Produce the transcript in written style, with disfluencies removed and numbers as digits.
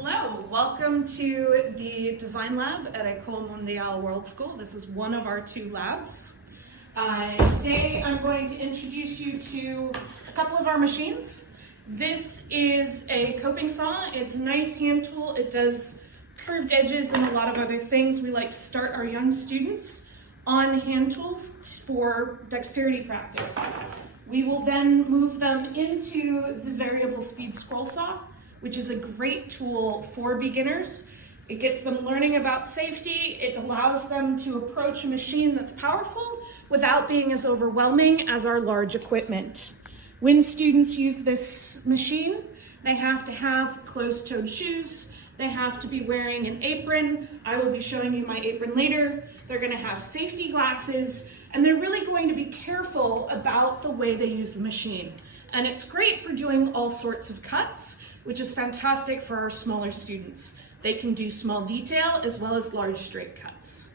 Hello, welcome to the Design Lab at École Mondiale World School. This is one of our two labs. Today I'm going to introduce you to a couple of our machines. This is a coping saw. It's a nice hand tool. It does curved edges and a lot of other things. We like to start our young students on hand tools for dexterity practice. We will then move them into the variable speed scroll saw, which is a great tool for beginners. It gets them learning about safety. It allows them to approach a machine that's powerful without being as overwhelming as our large equipment. When students use this machine, they have to have closed-toed shoes. They have to be wearing an apron. I will be showing you my apron later. They're gonna have safety glasses, and they're really going to be careful about the way they use the machine. And it's great for doing all sorts of cuts, which is fantastic for our smaller students. They can do small detail as well as large straight cuts.